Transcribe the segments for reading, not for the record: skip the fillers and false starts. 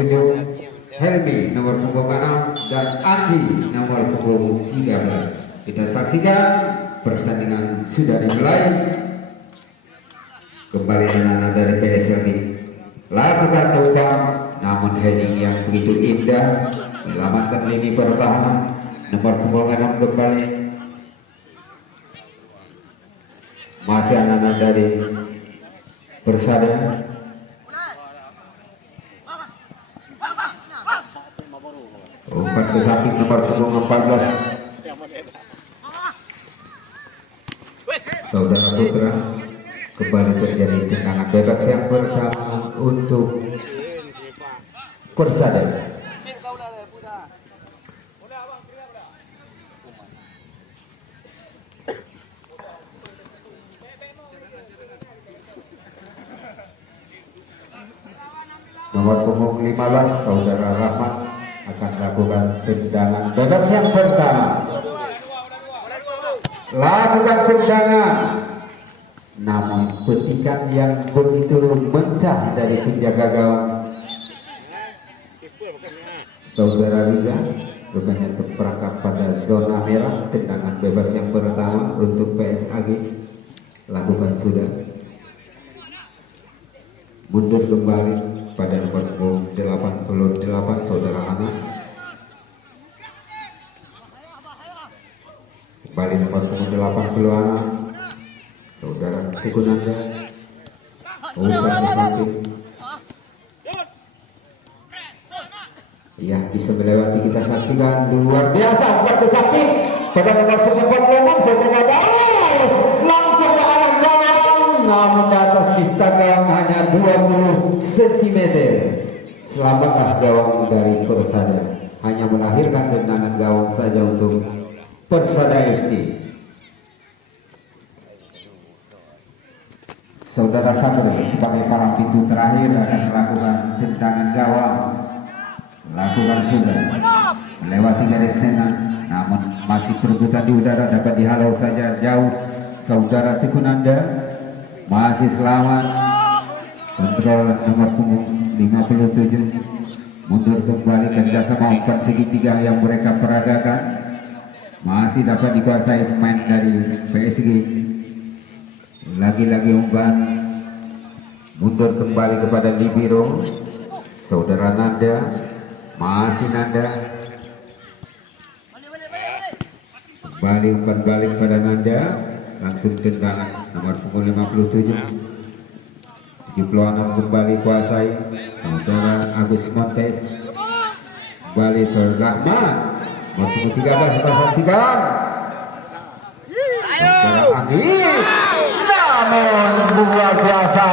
7 Helmi nomor punggung 6 dan Andi nomor punggung 13. Kita saksikan pertandingan sudah dimulai. Kembali anak-anak dari PSLD lakukan lubang, namun heading yang begitu indah menyelamatkan lini pertahanan. Nomor punggung 6 kembali masih anak-anak dari Persada. Umpan ke samping nomor punggung 14 Saudara Putra. Kembali terjadi tendangan bebas yang pertama untuk Persada. Nomor punggung 15 Saudara Rahmat akan lakukan tendangan bebas yang pertama. Lakukan tendangan, namun petikan yang begitu mentah dari penjaga gawang Saudara Riza rupanya terperangkap pada zona merah. Tendangan bebas yang pertama untuk PSAG lakukan sudah. Mundur kembali pada nomor punggung 88 Saudara Anas. Kembali nomor punggung 86 Saudara Tikunanda. Umpan ke samping. Ya, bisa melewati, kita saksikan luar biasa umpan ke samping pada nomor punggung 46 Saudara Baus langsung ke arah gawang, namun di atas pista gawang hanya 20 cm. Selamatlah gawang dari Persada, hanya melahirkan tendangan gawang saja untuk Persada FC. Saudara Sabri sebagai palang pintu terakhir akan melakukan tendangan gawang. Lakukan sudah melewati garis tengah, namun masih perebutan di udara, dapat dihalau saja jauh. Saudara Tikunanda masih selamat. Kontrol nomor punggung 57 mundur kembali kerjasama umpan segitiga yang mereka peragakan masih dapat dikuasai pemain dari PSG. Lagi-lagi umpan mundur kembali kepada libero Saudara Nanda. Masih Nanda, kembali umpan balik pada Nanda, langsung tendangan nomor punggung 57 76 kembali kuasai Saudara Agus Montes. Kembali Saudara Rahman nomor punggung 13 kita saksikan Saudara Agis, namun luar biasa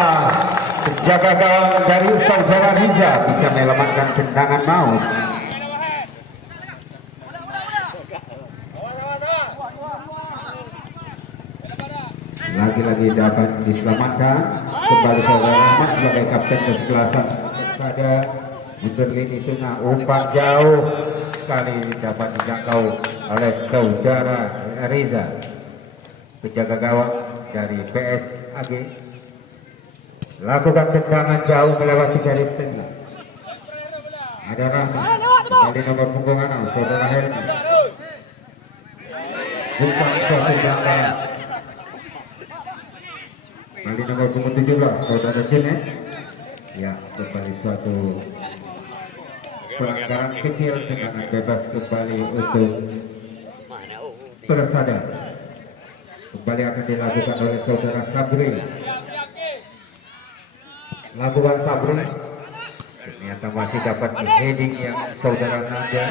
jaga gawang dari Saudara Riza bisa menyelamatkan tendangan maut. Lagi-lagi dapat diselamatkan kembali Saudara Rahmat sebagai kapten kesebelasan pada mundur lini tengah. Umpan jauh sekali dapat dijangkau oleh Saudara Riza, penjaga gawang dari PSAG. Lakukan tendangan jauh melewati garis tengah. Ada Rahmat kembali nomor punggung 6 Saudara Helmi. Bukan suatu pelanggaran. Kembali nomor punggung 17 Saudara Jenet. Ya, kembali suatu pelanggaran kecil. Tendangan bebas kembali untuk Persada. Kembali akan dilakukan oleh Saudara Sabri. Lakukan Sabri, ternyata masih dapat heading yang Saudara Nanda.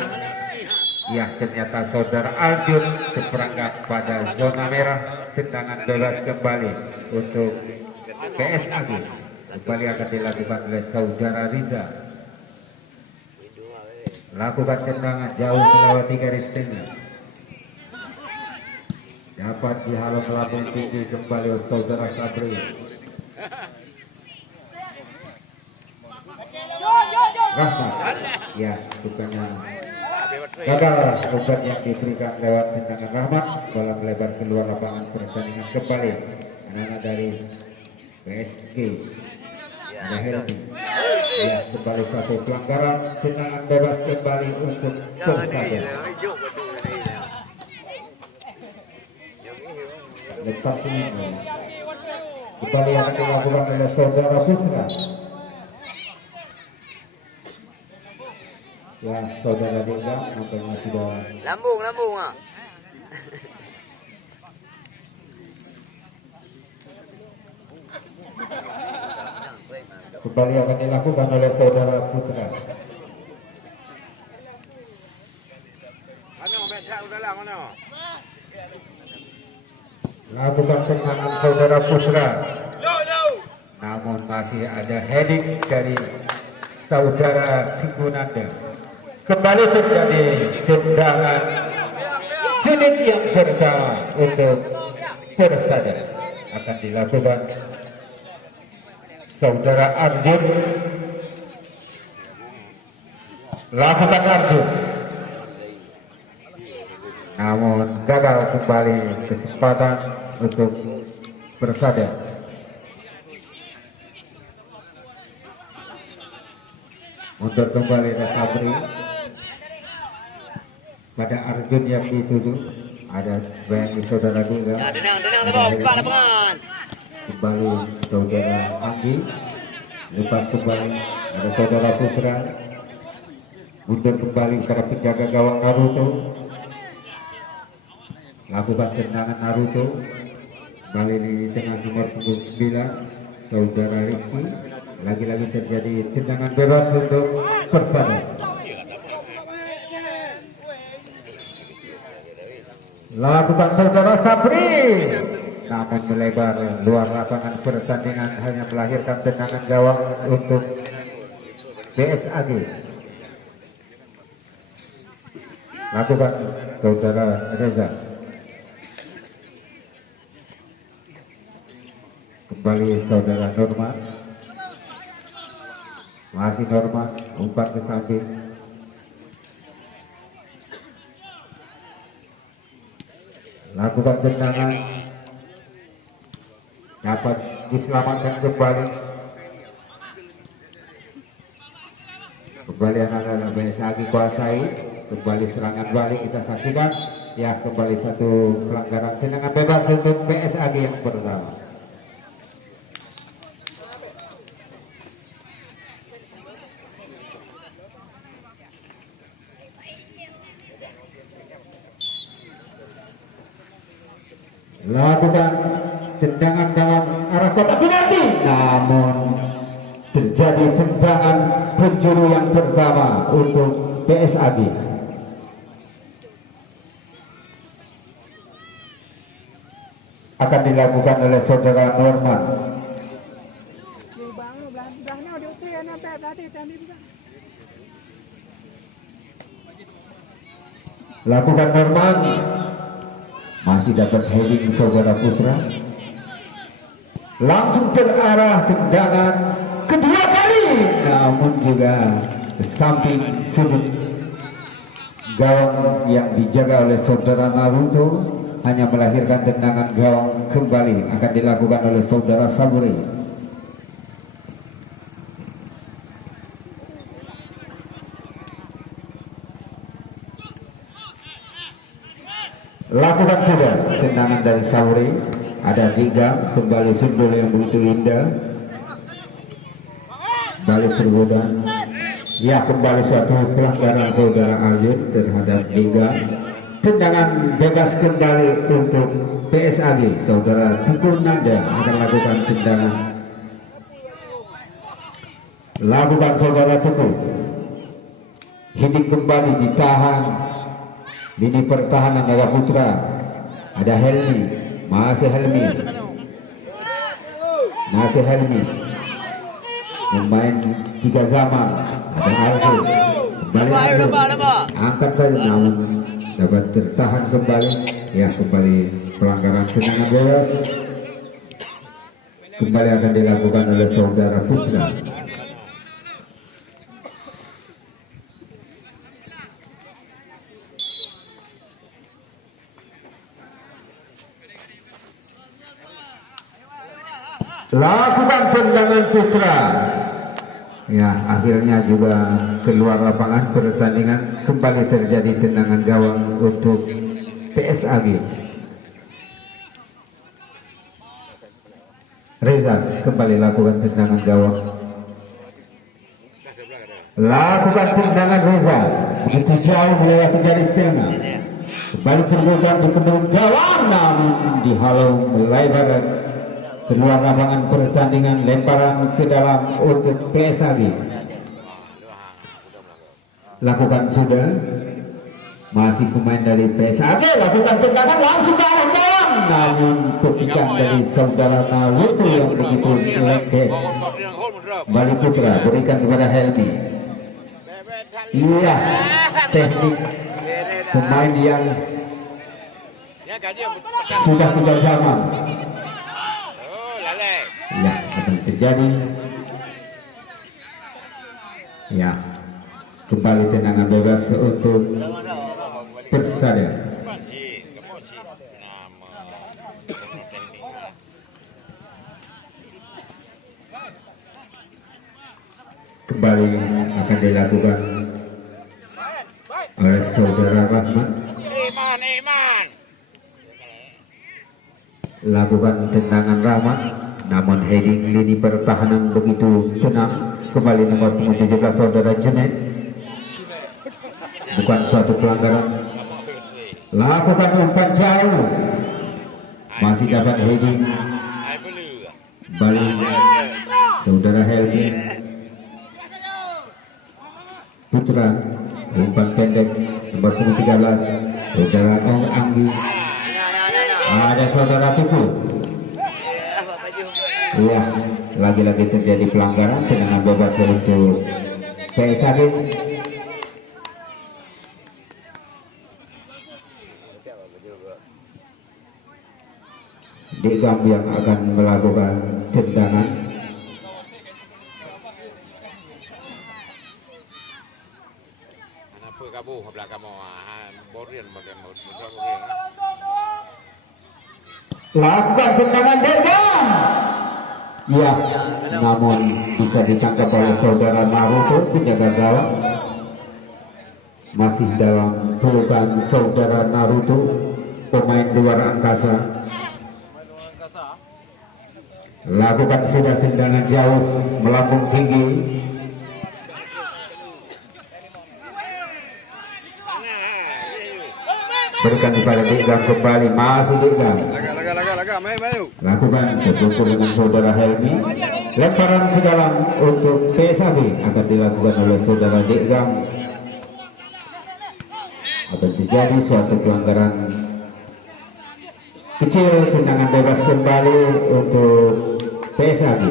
Ya, ternyata Saudara Arjun terperangkap pada zona merah. Tendangan bebas kembali untuk PSAG. Kembali akan dilakukan oleh Saudara Riza. Lakukan tendangan jauh melewati garis tengah. Dapat dihalau melambung tinggi kembali oleh Saudara Sabri. Rahmat, ya, bukannya gagal umpan yang diberikan lewat tendangan Rahmat. Bola melebar keluar lapangan. Pertandingan kembali anak-anak dari PSG. Ada Helmi. Ya, kembali satu pelanggaran, tendangan bebas kembali untuk Persada. Lepas ini kembali akan dilakukan oleh saudara Putra. Ya, saudara Dinda nampaknya sudah lambung ah. kembali akan dilakukan oleh saudara Putra. Lakukan tendangan saudara Putra, namun masih ada heading dari saudara Cikunanda. Kembali terjadi tendangan Sinit yang pertama untuk Persada, akan dilakukan saudara Arjun. Lakukan Arjun, namun gagal kembali kesempatan untuk Persada. Mundur kembali ke Sabri. Pada Arjun yang dituduh ada banyak saudara Dinda. Kembali saudara Anggi. Lepas kembali ada saudara Putra. Mundur kembali kepada penjaga gawang Naruto. Lakukan tendangan Naruto. Kembali di tengah nomor 9 saudara Rizky. Lagi-lagi terjadi tendangan bebas untuk Persada. Lakukan saudara Sabri, namun melebar luar lapangan pertandingan, hanya melahirkan tendangan gawang untuk BSAG. Lakukan saudara Reza. Kembali saudara Norma. Masih Norma, umpan ke samping. Lakukan tendangan, dapat diselamatkan kembali. Kembali anak-anak BSAG kuasai. Kembali serangan balik kita saksikan. Ya, kembali satu pelanggaran tendangan bebas untuk BSAG yang pertama. Lakukan tendangan dalam arah kotak penalti, namun terjadi tendangan penjuru yang pertama untuk BSAG. Akan dilakukan oleh saudara Norman. Lakukan Norman. Masih dapat heading saudara Putra. Langsung terarah tendangan kedua kali, namun juga samping sudut gawang yang dijaga oleh saudara Naruto, hanya melahirkan tendangan gawang kembali. Akan dilakukan oleh saudara Saburi. Lakukan sudah tendangan dari Sauri. Ada Diga, kembali sundul yang begitu indah. Balik perbudan. Ya, kembali suatu pelanggaran saudara Arjun terhadap Diga. Tendangan bebas kembali untuk PSAG. Saudara Teguh Nanda akan lakukan tendangan. Lakukan saudara Teguh. Hidup kembali ditahan. Lini pertahanan Naga Putra. Ada Helmi, masih Helmi, pemain 3 zaman. Ada Arjun, angkat saja, namun dapat tertahan kembali. Ya, kembali pelanggaran tendangan bebas. Kembali akan dilakukan oleh saudara Putra. Lakukan tendangan Putra, Ya, akhirnya juga keluar lapangan. Pertandingan kembali terjadi tendangan gawang untuk PSAG. Reza kembali lakukan tendangan gawang. Lakukan tendangan Reza. Begitu jauh melewati garis tengah. Kembali tergugat di kebun gawang, namun dihalau melebar keluar lapangan. Pertandingan lemparan ke dalam untuk PSAG. Lakukan sudah. Masih pemain dari PSAG lakukan tendangan langsung ke arah gawang, namun petikan dari saudara Naruto yang begitu lengket. Bali Putra berikan kepada Helmi. Iya, teknik pemain yang sudah bersama. Ya, akan terjadi. Ya, kembali tendangan bebas untuk Persada. Kembali akan dilakukan oleh saudara Rahman. Lakukan tendangan Rahman, namun heading lini pertahanan begitu tenang. Kembali nomor 17 saudara Junet. Bukan suatu pelanggaran. Lakukan umpan jauh, masih dapat heading. Balik saudara Helmi Putra, umpan pendek nomor 13 saudara Ong Anggi. Ada saudara Tuku. Iya, lagi-lagi terjadi pelanggaran. Tendangan bebas untuk PSAG. Degam yang akan melakukan tendangan. Lakukan tendangan Degam. Ya, namun bisa ditangkap oleh saudara Naruto, penjaga gawang. Masih dalam pelukan saudara Naruto, pemain luar angkasa. Lakukan sudah tendangan jauh, melambung tinggi. Berikan kepada Degam kembali, masih Degam. Lakukan tertutup dengan saudara Helmi. Lemparan sedalam untuk PSAG akan dilakukan oleh saudara Degam. Akan terjadi suatu pelanggaran kecil. Tendangan bebas kembali untuk PSAG.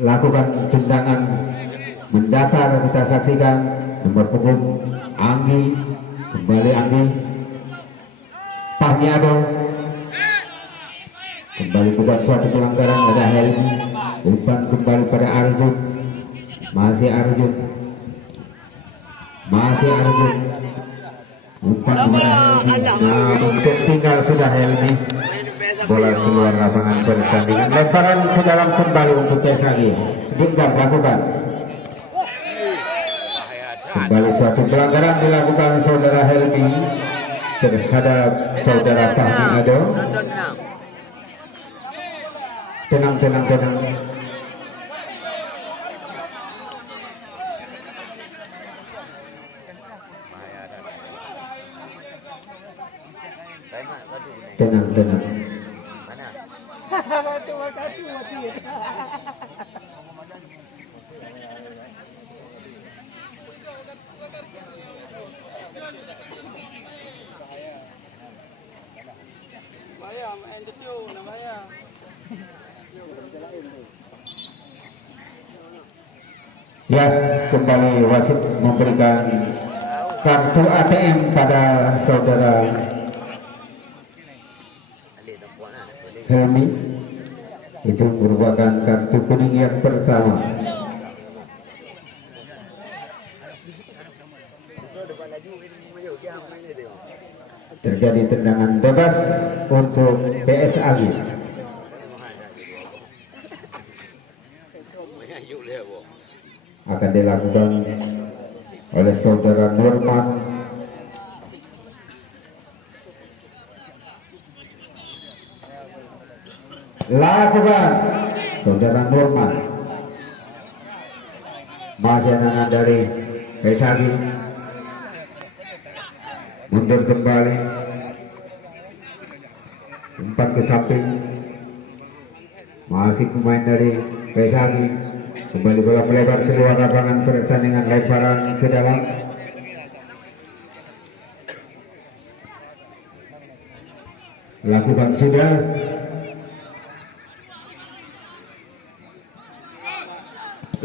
Lakukan tendangan mendasar, kita saksikan nomor punggung Anggi. Kembali Anggi. Pahniado kembali bukan suatu pelanggaran. Ada Helmi. Umpan kembali pada Arjun. Masih Arjun. Umpan kepada Helmi. Namun tertinggal sudah Helmi. Bola keluar lapangan. Pertandingan lemparan ke dalam kembali untuk PSAG. Degam lakukan. Kembali suatu pelanggaran dilakukan saudara Helmi terhadap saudara Pahniado. Tenang. Tenang. Ya, kembali wasit memberikan kartu ATM pada saudara Helmi. Itu merupakan kartu kuning yang pertama. terjadi tendangan bebas untuk PSAG. Akan dilakukan oleh saudara Nurman. Lakukan saudara Nurman. Masih tendangan dari PSAG. Mundur kembali, umpan ke samping, masih pemain dari PSAG. Kembali bola melebar keluar lapangan, pertandingan lemparan ke dalam. Lakukan sudah.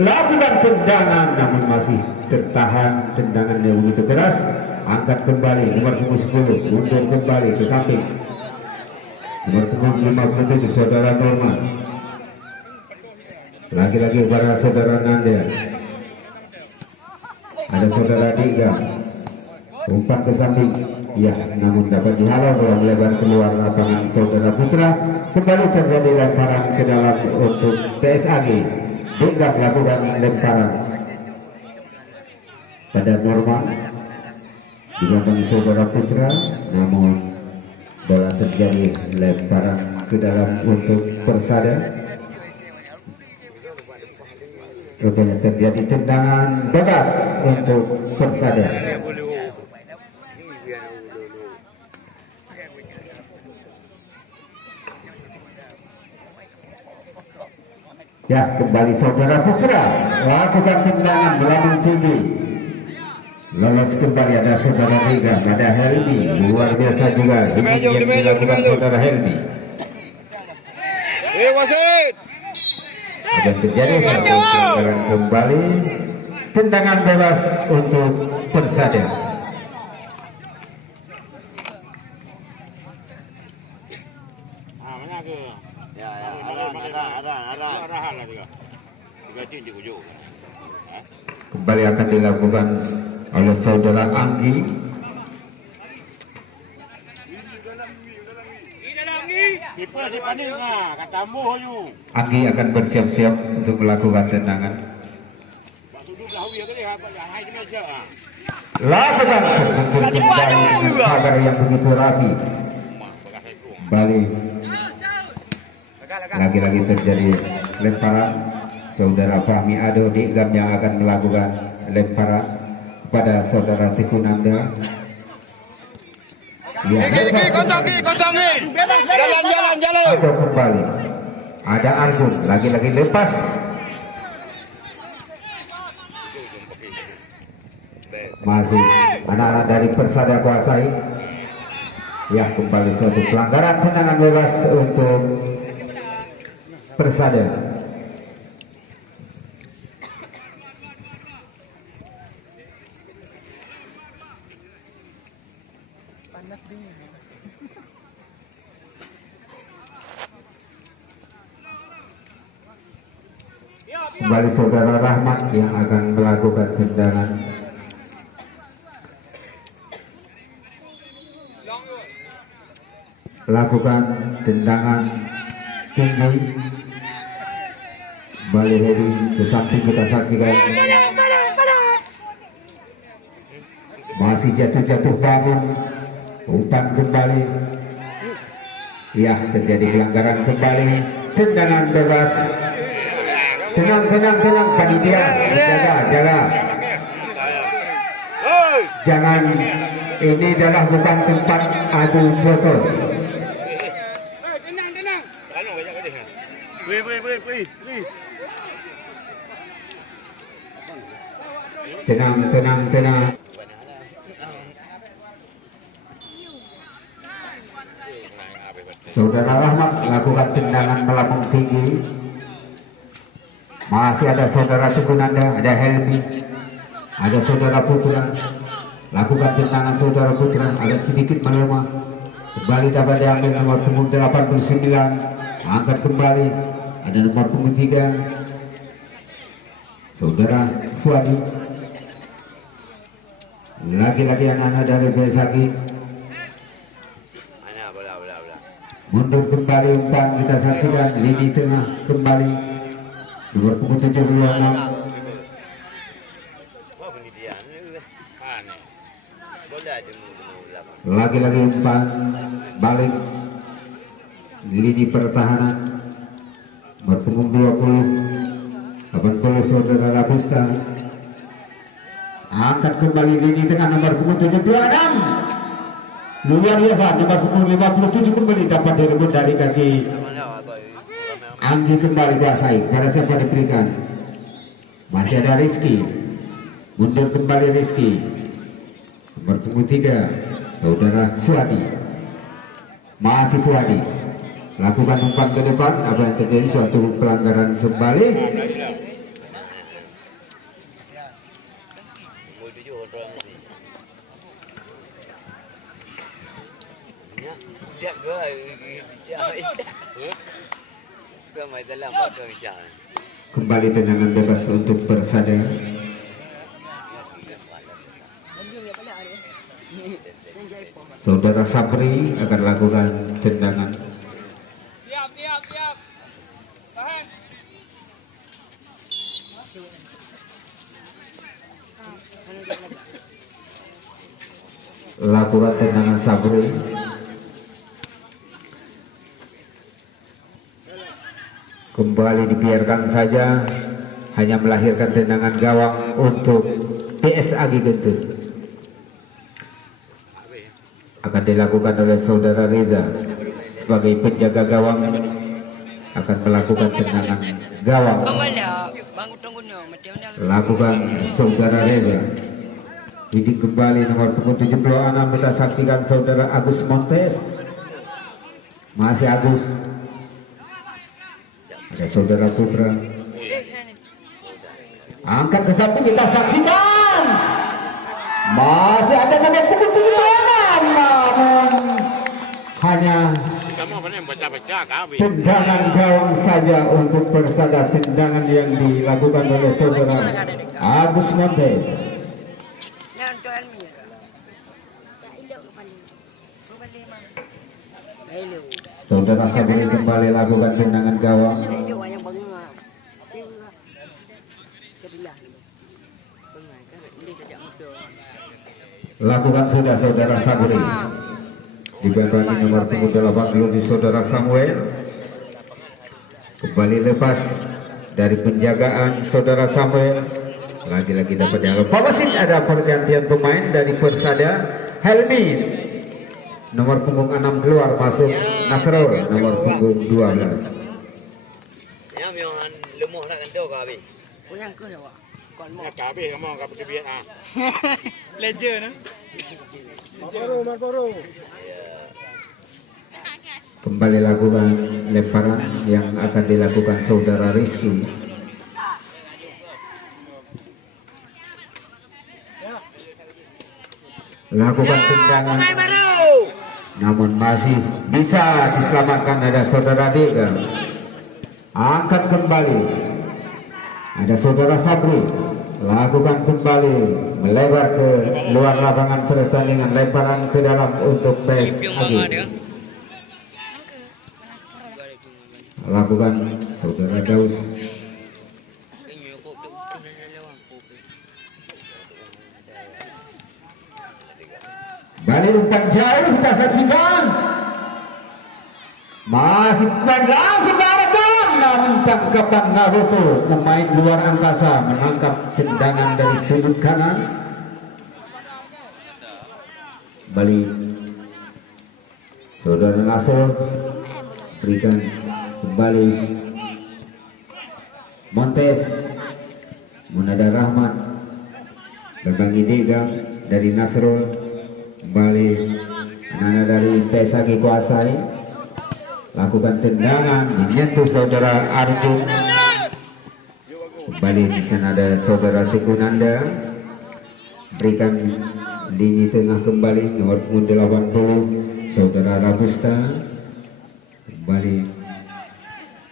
Lakukan tendangan, namun masih tertahan tendangan yang begitu keras. Angkat kembali nomor punggung 10, mundur kembali ke samping. Nomor punggung 57 saudara Norman. Lagi-lagi para saudara Nanda. Ada saudara Diga. Umpan ke samping. Ya, namun dapat dihalau bola melebar keluar lapangan saudara Putra. Kembali terjadi lemparan ke dalam untuk PSAG. Diga melakukan lemparan pada Norman di belakang saudara Putra, namun bola terjadi lemparan ke dalam untuk Persada. Rupanya terjadi tendangan bebas untuk Persada. Ya, kembali saudara Putra lakukan tendangan melambung tinggi. Lolos kembali ada saudara Riga, ada Helmi, luar biasa juga ini yang dilakukan saudara Helmi. Ada terjadi tendangan kembali, tendangan bebas untuk Persada. Kembali akan dilakukan oleh saudara Anggi. Anggi akan bersiap-siap untuk melakukan tendangan. Lakukan tendangan yang begitu rapi. Kembali lagi-lagi terjadi lemparan. Saudara Fahmi Ado Digam yang akan melakukan lemparan pada saudara Tikunanda. Ya, kosong. Jalan. Ada kembali. Ada Arjun, lagi-lagi lepas. Masih anak-anak dari Persada kuasai. Ya, kembali suatu pelanggaran tendangan bebas untuk Persada. Kembali saudara Rahmat yang akan melakukan tendangan. Lakukan tendangan tinggi. Kembali Hedi ke samping, kita saksikan. Masih jatuh bangun. Umpan kembali. Ya, terjadi pelanggaran kembali. Tendangan bebas. Tenang panitia, jaga. Jangan, ini adalah bukan tempat adu jotos. Tenang. Saudara Rahmat lakukan tendangan melambung tinggi. Masih ada saudara Tukunanda, ada Helmi, ada saudara Putra. Lakukan tendangan saudara Putra, agak sedikit melemah. Kembali dapat diambil nomor punggung 89. Angkat kembali, ada nomor punggung 3 saudara Fuadi. Lagi-lagi anak-anak dari PSAG. Mundur kembali umpan, kita saksikan lini tengah kembali nomor punggung 76. Lagi-lagi umpan balik di lini pertahanan nomor punggung 80 saudara Rabusta. Angkat kembali lini tengah nomor punggung 76. Luar biasa, nomor punggung 57 kembali dapat direbut dari kaki Anggi, kembali kuasai. Pada siapa diberikan? Masih ada Rizky. Mundur kembali Rizky. Nomor punggung 3 saudara Fuadi. Masih Fuadi. Lakukan umpan ke depan. Apa yang terjadi? Suatu pelanggaran kembali. Kembali tendangan bebas untuk Persada. Saudara Sabri akan lakukan tendangan. Lakukan tendangan Sabri. Kembali dibiarkan saja, hanya melahirkan tendangan gawang untuk PS Agi Gentut. Akan dilakukan oleh saudara Reza sebagai penjaga gawang, akan melakukan tendangan gawang. Lakukan saudara Reza. Ini kembali nomor punggung 76, kita saksikan saudara Agus Montes. Masih Agus. Ada saudara Putra. Angkat ke samping, kita saksikan. Masih ada nomor punggung 76, namun hanya tendangan gawang saja untuk Persada. Tendangan yang dilakukan oleh saudara Agus Montes. Saudara Sabri kembali lakukan tendangan gawang. Lakukan sudah saudara Sabri. Dibantu nomor punggung 80 saudara Samuel. Kembali lepas dari penjagaan saudara Samuel. Lagi-lagi dapat dialog. Wasit, ada pergantian pemain dari Persada. Helmi nomor punggung 6 keluar, masuk Nasrul nomor punggung 12. Kembali lakukan lemparan yang akan dilakukan saudara Rizky. Lakukan tendangan, namun masih bisa diselamatkan. Ada saudara Dega. Angkat kembali. Ada saudara Sabri. Lakukan kembali, melebar ke luar lapangan pertandingan. Lemparan ke dalam untuk PS Agi. Lakukan saudara Daus. Balik umpan jauh, kita saksikan. Masih langsung diarahkan, namun tangkapan Naruto, pemain luar angkasa, menangkap tendangan dari sudut kanan. Balik saudara Nasr, berikan kembali Montes. Munada Rahmat berbagi Dega dari Nasrul. Kembali mana dari Pesagi kuasai. Lakukan tendangan, menyentuh saudara Arjun. Kembali di sana ada saudara Tekunanda. Berikan lini tengah kembali nomor punggung 80 saudara Rabusta. Kembali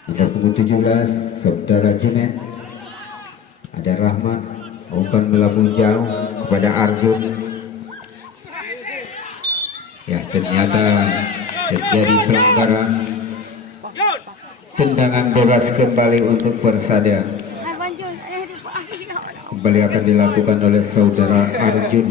nomor punggung 17 saudara Junet. Ada Rahmat. Umpan melambung jauh kepada Arjun. Ya, ternyata terjadi pelanggaran. Tendangan bebas kembali untuk Persada. Kembali akan dilakukan oleh saudara Arjun.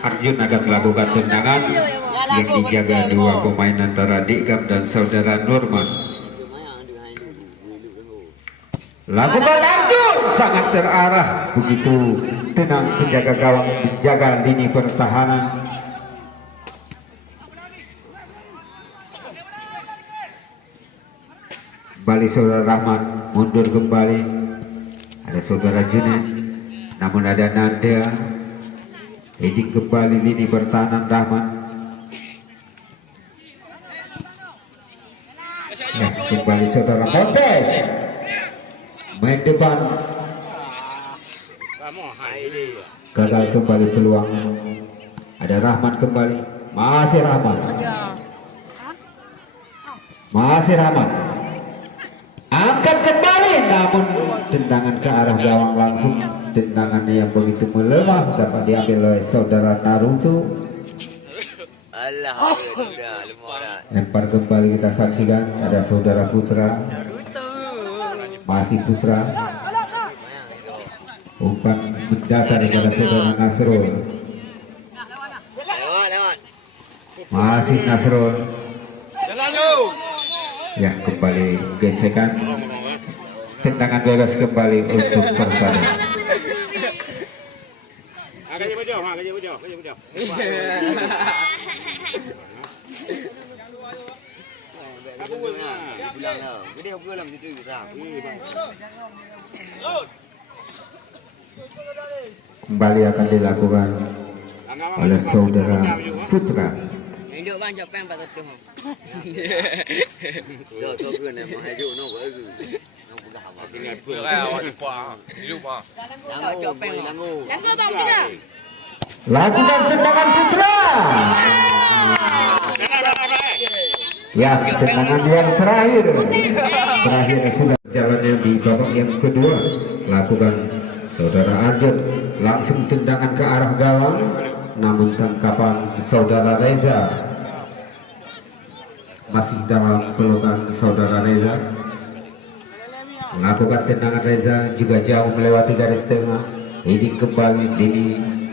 Arjun akan melakukan tendangan yang dijaga dua pemain antara Dikam dan saudara Nurman. Lakukan Arjun sangat terarah, begitu tenang penjaga gawang menjaga lini pertahanan. Kembali saudara Rahmat mundur kembali, ada saudara Junet, namun ada Nandel. Heading kembali lini pertahanan Rahmat. Ya, kembali saudara Montes main depan, gagal kembali peluang. Ada Rahmat kembali, masih Rahmat, angkat kembali, namun tendangan ke arah gawang langsung. Tendangannya yang begitu melemah dapat diambil oleh saudara Naruto. Lempar kembali kita saksikan, ada saudara Putra, masih Putra, umpan mendatar kepada saudara Nasrul, masih Nasrul. Ya, kembali gesekan, tendangan bebas kembali untuk Persada. Kembali akan dilakukan oleh saudara Putra. Lakukan tendangan Putra. Ya, tendangan yang terakhir sudah jalannya di babak yang kedua. Lakukan saudara Arjun, langsung tendangan ke arah gawang, namun tangkapan saudara Reza masih dalam pelukan saudara Reza. Melakukan tendangan Reza juga jauh melewati garis tengah. Ini kembali di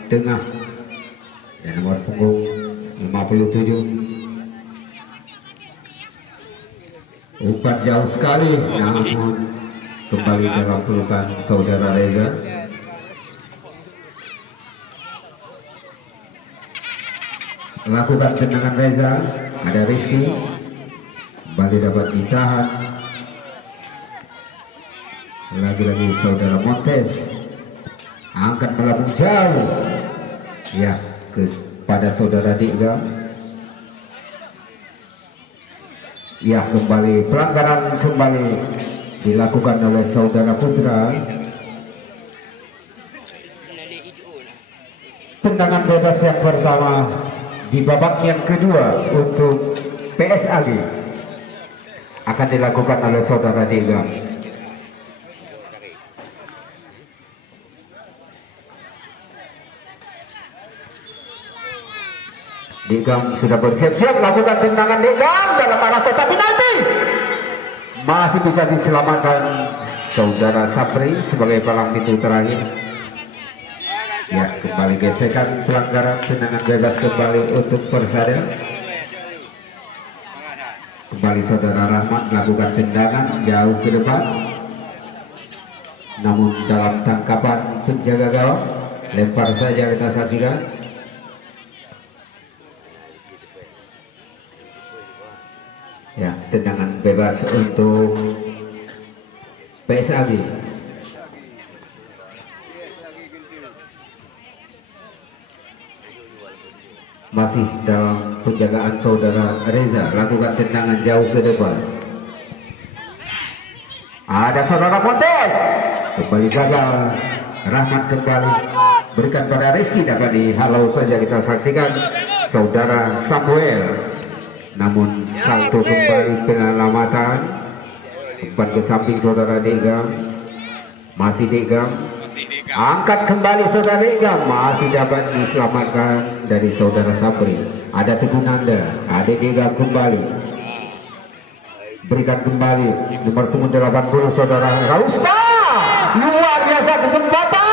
tengah dan nomor punggung 57. Umpan jauh sekali, namun kembali dalam pelukan saudara Reza. Lakukan tendangan Reza, ada Rizky, kembali dapat ditahan. Lagi-lagi saudara Montes angkat melambung jauh, ya, kepada saudara Dikga. Ya, kembali pelanggaran kembali dilakukan oleh saudara Putra. Tendangan bebas yang pertama di babak yang kedua untuk PSAG akan dilakukan oleh saudara Dikga. Dikam sudah bersiap-siap lakukan tendangan Dikam dalam arah kotak penalti. Masih bisa diselamatkan saudara Sapri sebagai palang pintu terakhir. Ya, kembali gesekan pelanggaran, tendangan bebas kembali untuk Persada. Kembali saudara Rahmat melakukan tendangan jauh ke depan, namun dalam tangkapan penjaga gawang. Lempar saja kita saksikan. Ya, tendangan bebas untuk PSAG. Masih dalam penjagaan saudara Reza, lakukan tendangan jauh ke depan. Ada saudara Montes, kembali gagal. Rahmat kembali berikan pada Rizky, dapat dihalau saja kita saksikan. saudara Samuel, namun salto kembali penyelamatan, umpan ke samping saudara Degam, masih Degam, angkat kembali saudara Degam, masih dapat diselamatkan dari saudara Sabri. Ada Teguh Nanda, ada Degam kembali, berikan kembali nomor punggung 80 saudara Rausta, luar biasa kesempatan.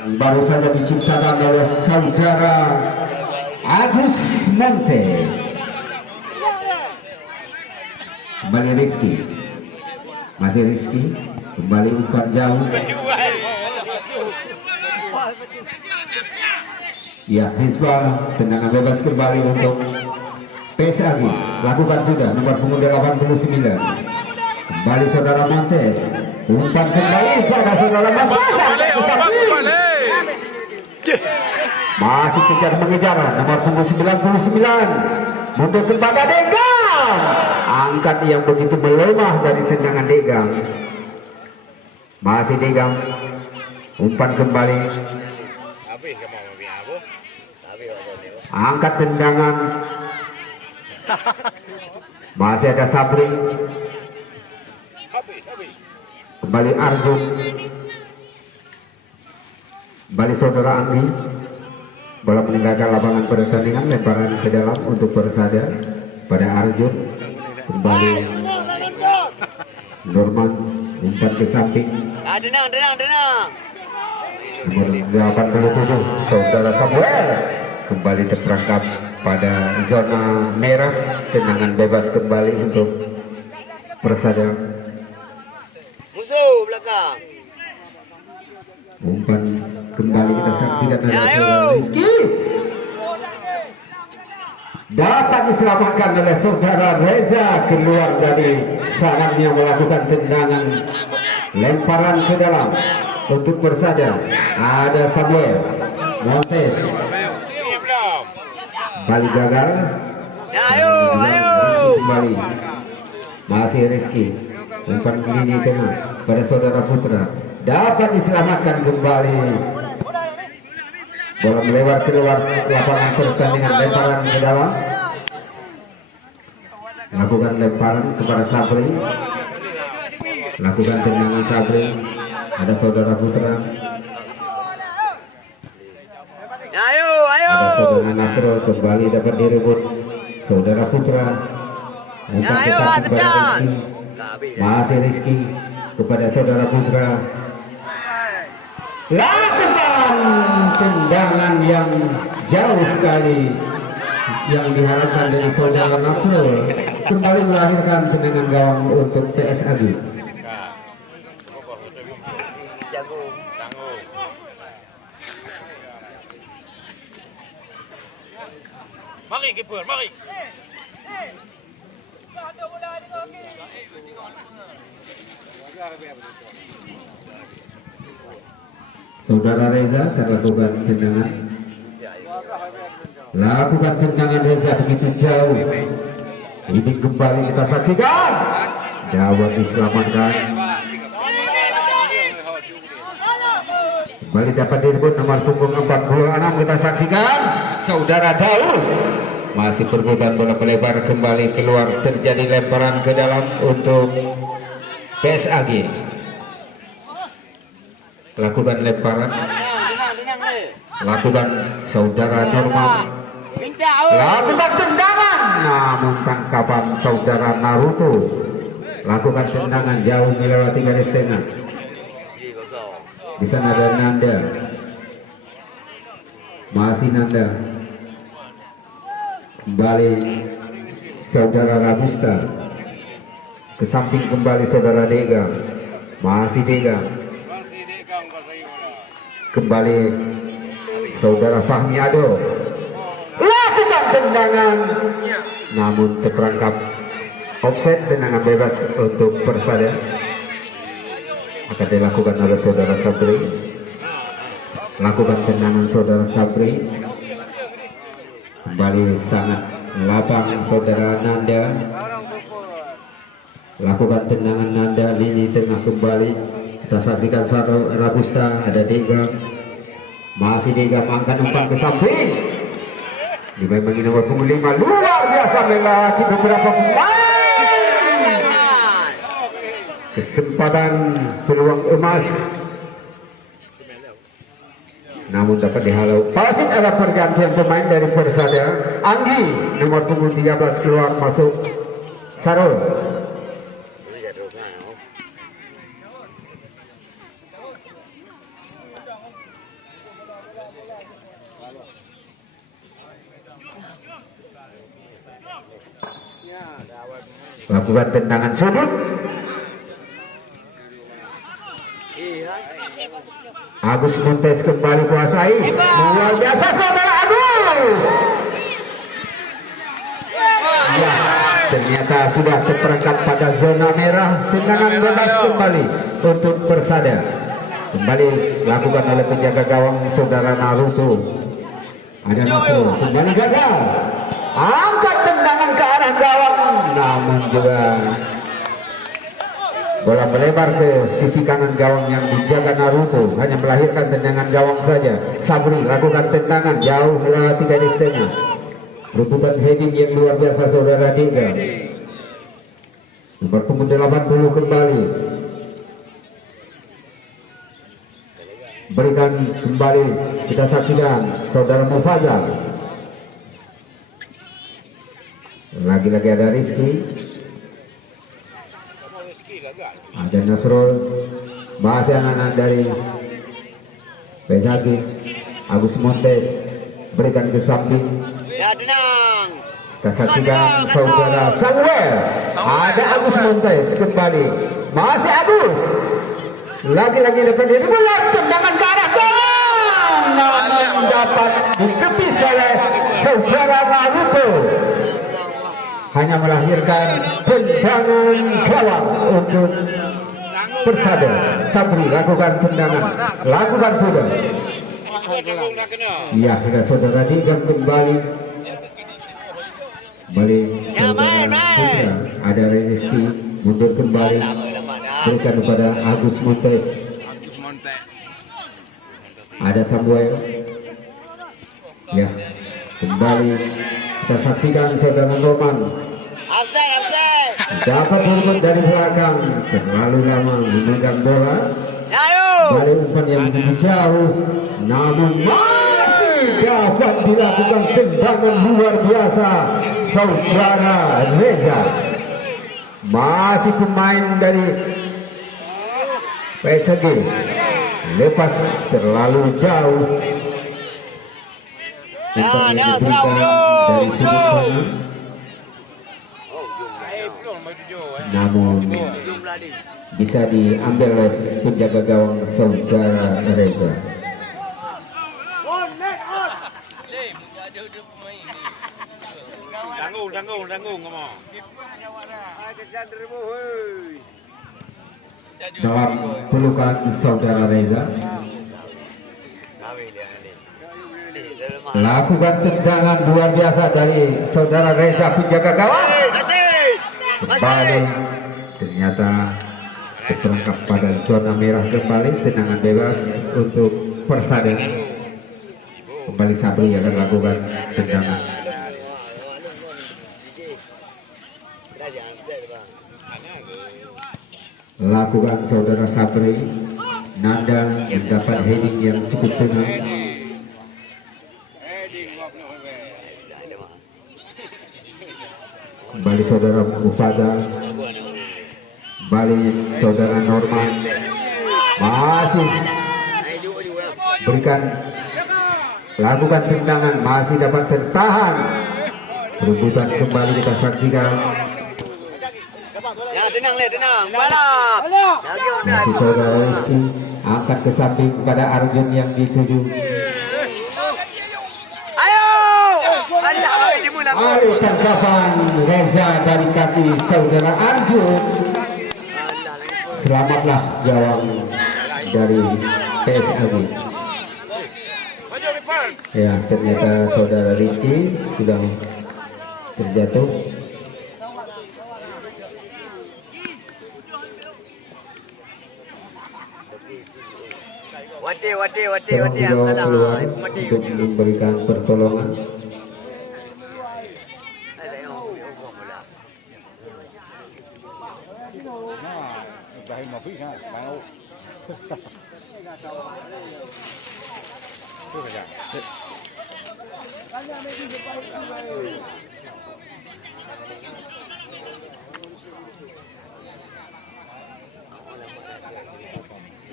Yang baru saja diciptakan oleh saudara Agus Monte. Kembali Rizky, masih Rizky, kembali umpan jauh. Ya, Hizbal, tendangan bebas kembali untuk PSAG. Lakukan sudah nomor punggung 89. Kembali saudara Montes, umpan kembali pada saudara Montes. Masih kejar mengejar nomor punggung 99. Mundur kepada Degam. Angkat yang begitu melemah dari tendangan Degam. Masih Degam. Umpan kembali. Angkat tendangan. Masih ada Sabri. Kembali Arjun. Kembali saudara Anggi. Bola meninggalkan lapangan pertandingan, lemparan ke dalam untuk Persada pada Arjun. Kembali Norman, umpan ke samping. Nomor 87 saudara Samuel kembali terperangkap pada zona merah. Tendangan bebas kembali untuk Persada. Musuh belakang. Umpan kembali kita saksikan dari saudara Rizky. Dapat diselamatkan oleh saudara Reza keluar dari sarangnya melakukan tendangan lemparan ke dalam untuk Persada. Ada Samuel Montes. Kembali gagal. Ayo. Kembali masih Rizky. Umpan lini tengah pada saudara Putra. Dapat diselamatkan kembali. Bola melewat keluar lapangan pertandingan, lemparan ke dalam. Lakukan lemparan kepada Sabri. Lakukan tendangan Sabri. Ada saudara Putra. Ayo. Ada saudara Nasrul kembali dapat direbut saudara Putra. Umpan kepada Rizky. Masih Rizky kepada saudara Putra. Lakukan tendangan yang jauh sekali yang diharapkan dari saudara Nasrul. Kembali melahirkan tendangan gawang untuk PSAG. Mari kiper, mari. Saudara Reza terlakukan tendangan. Lakukan tendangan Reza begitu jauh. Ini kembali kita saksikan. Dapat diselamatkan. Kembali dapat direbut nomor punggung 46. Kita saksikan saudara Daus. Masih perbuatan bola melebar kembali keluar, terjadi lemparan ke dalam untuk PSAG. Lakukan lemparan. Lakukan saudara Norman. Lakukan tendangan. Namun tangkapan saudara Naruto. Lakukan tendangan jauh melewati garis tengah. Di sana ada Nanda. Masih Nanda. Kembali saudara Ragusta. Ke samping kembali saudara Dega. Masih Dega. Kembali saudara Fahmi Ado. tendangan, namun terperangkap offset. Tendangan bebas untuk Persada akan dilakukan oleh saudara Sabri. Lakukan tendangan saudara Sabri, kembali sangat lapang saudara Nanda. Lakukan tendangan Nanda, lini tengah kembali. Kita saksikan satu Ragusta, ada Dega, masih Dega angkat umpan ke samping. Memang ini nomor 5 luar biasa melewati beberapa pemain. Kesempatan peluang emas, namun dapat dihalau. Pasit ada pergantian pemain dari Persada. Anggi nomor punggung 13 keluar masuk Sarul. Lakukan tendangan sudut. Agus Montes kembali kuasai. Luar biasa saudara Agus. Ya, ternyata sudah terperangkap pada zona merah. Tendangan bebas kembali untuk Persada. Kembali lakukan oleh penjaga gawang saudara Naruto. Ada Nasrul, kembali gagal. Angkat tendangan ke arah gawang, namun juga bola melebar ke sisi kanan gawang yang dijaga Naruto. Hanya melahirkan tendangan gawang saja. Sabri lakukan tendangan jauh melewati garis tengah. Rebutan heading yang luar biasa saudara Dega. Nomor punggung 80 kembali. Berikan kembali, kita saksikan saudara Mufazal. Lagi-lagi ada Rizky, ada Nasrul, bahasa anak dari Pesagi. Agus Montes berikan ke samping. Ya, tenang. Kita saksikan saudara Samuel. Ada Agus Montes kembali, masih Agus. Lagi-lagi depan diri bola, tendangan ke arah gawang, namun dapat dikepis oleh saudara Naruto. Hanya melahirkan tendangan gawang untuk Persada. Sabri lakukan tendangan, lakukan sudah. Iya, sudah saudara Digam kembali. Balik saudara Putra, ada Rizky mundur kembali, berikan kepada Agus Montes. Ada Samuel. Ya, kembali kita saksikan saudara Norman. Dapat hormat dari belakang, terlalu lama memegang bola. Dari umpan yang begitu jauh, namun masih dapat dilakukan tendangan luar biasa saudara Reza. Masih pemain dari PSG, lepas terlalu jauh. Umpan yang diberikan dari sudut kanan, namun bisa diambil oleh penjaga gawang saudara Reza. Tanggung kamu. Dalam pelukan saudara Reza, lakukan tendangan luar biasa dari saudara Reza penjaga gawang. Kembali ternyata terperangkap pada zona merah kembali. Tendangan bebas untuk Persada. Kembali Sabri akan lakukan tendangan. Lakukan saudara Sabri. Nanda mendapat heading yang cukup tengah. Kembali saudara Mufazal, balik saudara Norman, masih berikan, lakukan tendangan, masih dapat tertahan. Perebutan kembali kita saksikan. Ya, tenang, balap. Masih saudara Rizky, angkat ke samping kepada Arjun yang dituju. Ayo, anda Ayo tangkapan Reza dari kaki saudara Arjun. Selamatlah gawang dari PSAG. Ya, ternyata saudara Rizky sudah terjatuh. Wati Tolong yang dibawa kalah. keluar Mati untuk memberikan pertolongan.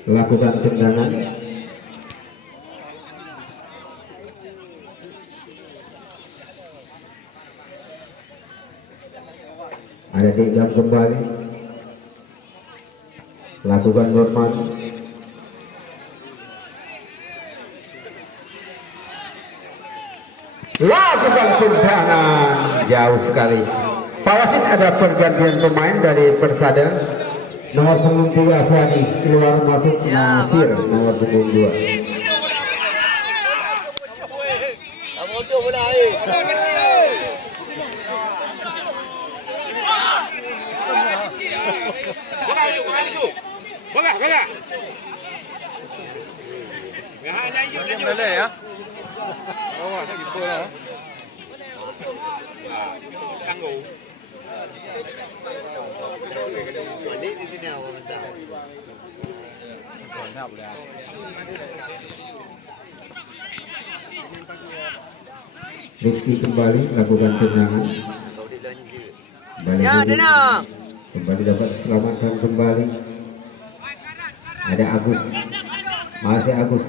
Lakukan tendangan. Ada diam kembali. Lakukan normal. Lakukan tendangan jauh sekali. Pak wasit, ada pergantian pemain dari Persada. Nomor punggung 3 Fani keluar masuk Nasir nomor punggung 2. Kamu tu bola air. Bola. Boleh ya. Oh, tak gitu lah. Tangguh. Balik di sini awak minta. Rizky kembali lakukan tendangan. Ya, tenang. Kembali dapat selamatkan kembali. Ada Agus. Masih Agus.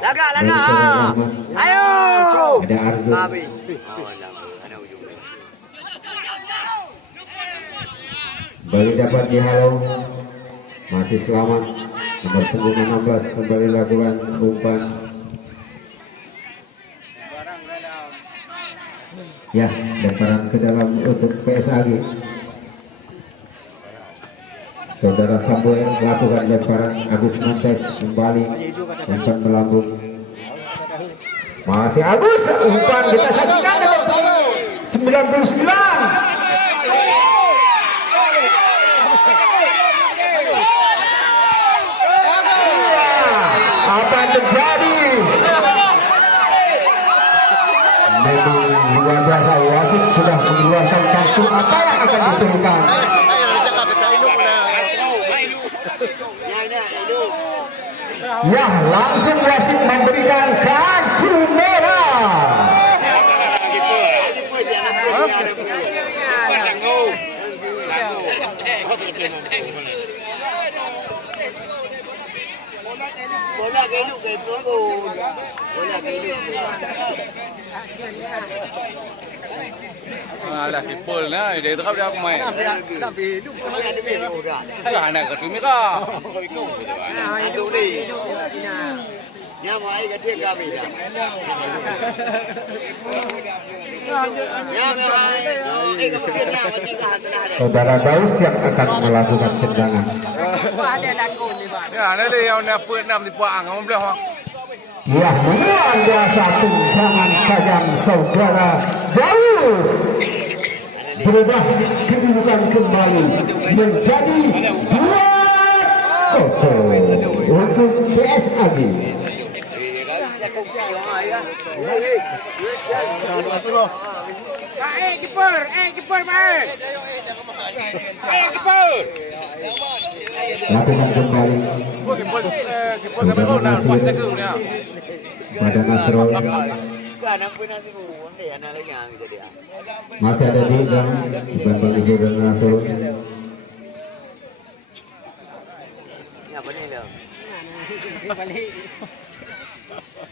Lagak. Ayo. Ada Arjun. Babi. Oh, ada ujung. Kembali dapat dihalau. Masih selamat. Nomor punggung 16 kembali lakukan umpan. Ya, lemparan ke dalam untuk PSAG. Saudara Samuel melakukan lemparan. Agus Montes kembali umpan melambung. Masih Agus, umpan kita saksikan 99. Apa yang terjadi? Memang luar biasa, wasit sudah mengeluarkan kartu. Apa yang akan ditentukan? Ya, langsung wasit memberikan kartu merah. Bola geluk ke turun. Bola geluk. Alah, kipol na. Dia itu dia pemain. Tapi lupa ada bela orang. Anak ketumi kah? Itu ni. Dia mai ke dia kami dah. Ya mai. Kemudian dia mesti kalah. Saudara Daus yang akan melakukan tendangan. Ya, nanti yang nak pun nak dipuang, kamu boleh ha. Ya, luar biasa tendangan tajam saudara Daus. Berubah kedudukan kembali menjadi 2-0 untuk PSAG. Lakukan kembali. Kipol kami kau nak pas lagi ni. Pada Nasrul. Masih ada di dalam Bambang Ibu dan Nasrul.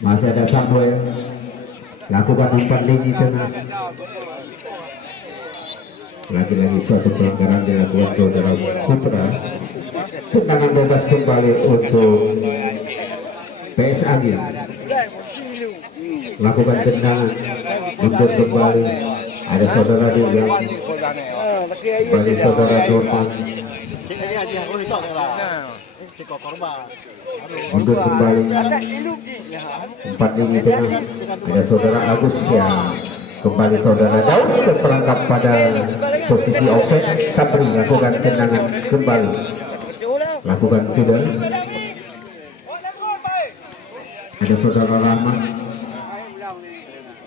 Masih ada Samuel. Lakukan umpan lini tengah. Lagi-lagi suatu pelanggaran dilakukan saudara Putra. Tendangan bebas kembali untuk PSAG. Lakukan tendangan. mundur kembali. Ada saudara Digam, kembali saudara Dorman, mundur kembali. 4 lini tengah. Ada saudara Agus ya. Kembali saudara Daus terperangkap pada posisi offset. Sabri lakukan tendangan kembali. Lakukan sudah. Ada saudara Rahman.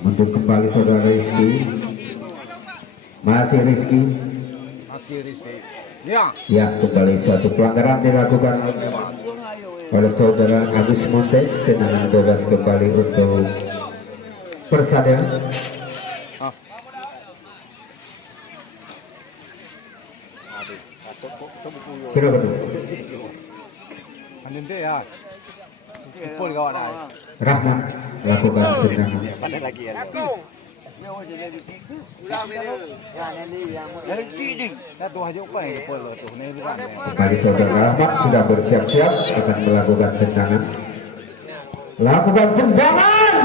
Mundur kembali saudara Rizky. Masih Rizky. Ya, kembali suatu pelanggaran dilakukan oleh saudara Agus Montes. Tendangan bebas kembali untuk Persada. Kira kedua. Rahman lakukan tendangan. Kembali saudara Rahmat sudah bersiap-siap akan melakukan tendangan. Lakukan tendangan.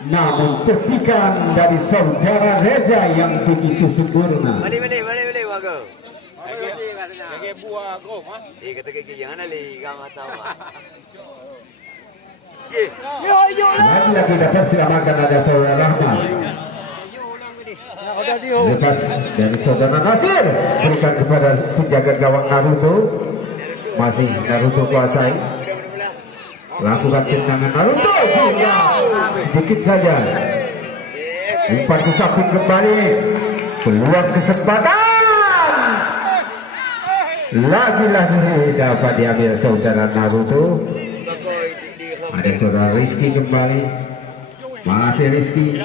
Namun ketikan dari saudara Reza yang begitu sempurna. Balik warga. Lagi buah gom ah. Kata kaki jangan ali kamu tahu. Lagi-lagi dapat selamatkan ada saudara Rahmat. Lepas dari saudara Nasir, berikan kepada penjaga gawang Naruto. Masih Naruto kuasai. Lakukan tendangan Naruto. Sedikit saja. Umpan kesapin kembali. Peluang kesempatan. Lagi-lagi dapat diambil saudara Naruto. Ada saudara Rizky kembali. Masih Rizky.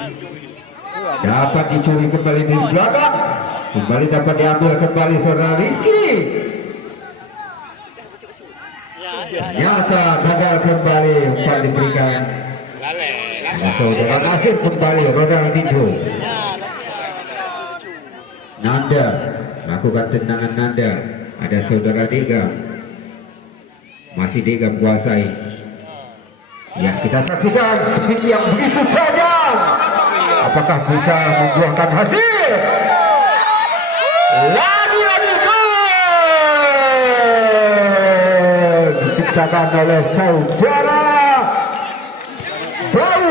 Dapat dicuri kembali di belakang. Kembali dapat diambil kembali saudara Rizky. Nyata gagal kembali. Umpan diberikan. Ada saudara Nasir kembali. Ronaldinho. Nanda. Lakukan tendangan Nanda. Ada saudara Digam. Masih Digam kuasai. Ya, kita saksikan speed yang begitu tajam. Apakah bisa membuahkan hasil? Lagi-lagi gol diciptakan oleh saudara Bau.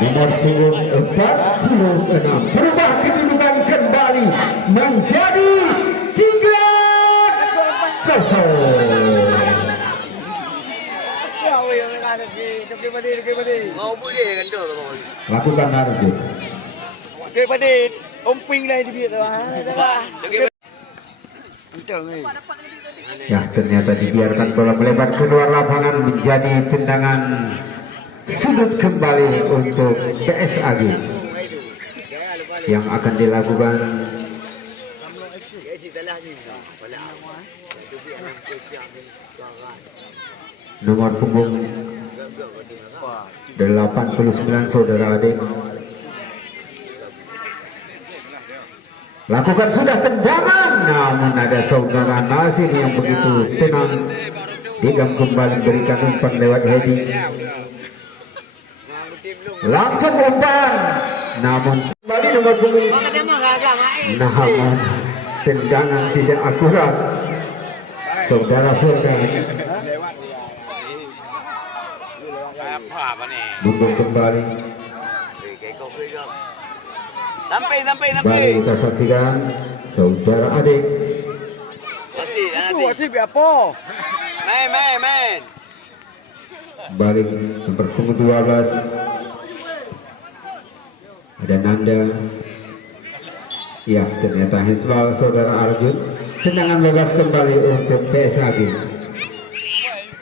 Nomor punggung 46 berubah kedudukan kembali menjadi 3-0. Mau boleh kan tu. Lakukan Naruto. Daripada omping lain di biar Ya, ternyata dibiarkan bola melebar keluar lapangan menjadi tendangan sudut kembali untuk PSAG yang akan dilakukan nomor punggung 89 saudara Ade. Lakukan sudah tendangan, namun ada saudara Nasir yang begitu tenang. Digam kembali berikan umpan lewat heading. Langsung umpan, namun kembali nomor punggung. Namun tendangan tidak akurat. Saudara Firdan mundur kembali. Sampai. Baik kita saksikan saudara Adik. Masih apa? Main. Balik nomor punggung 12. Ada Nanda. Ya, ternyata Hisbal saudara Arjun. Tendangan bebas kembali untuk PSAG.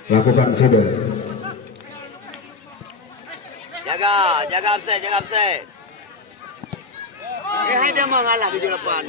Lakukan sudah. Jaga offside. Hai dia mengalah di depan.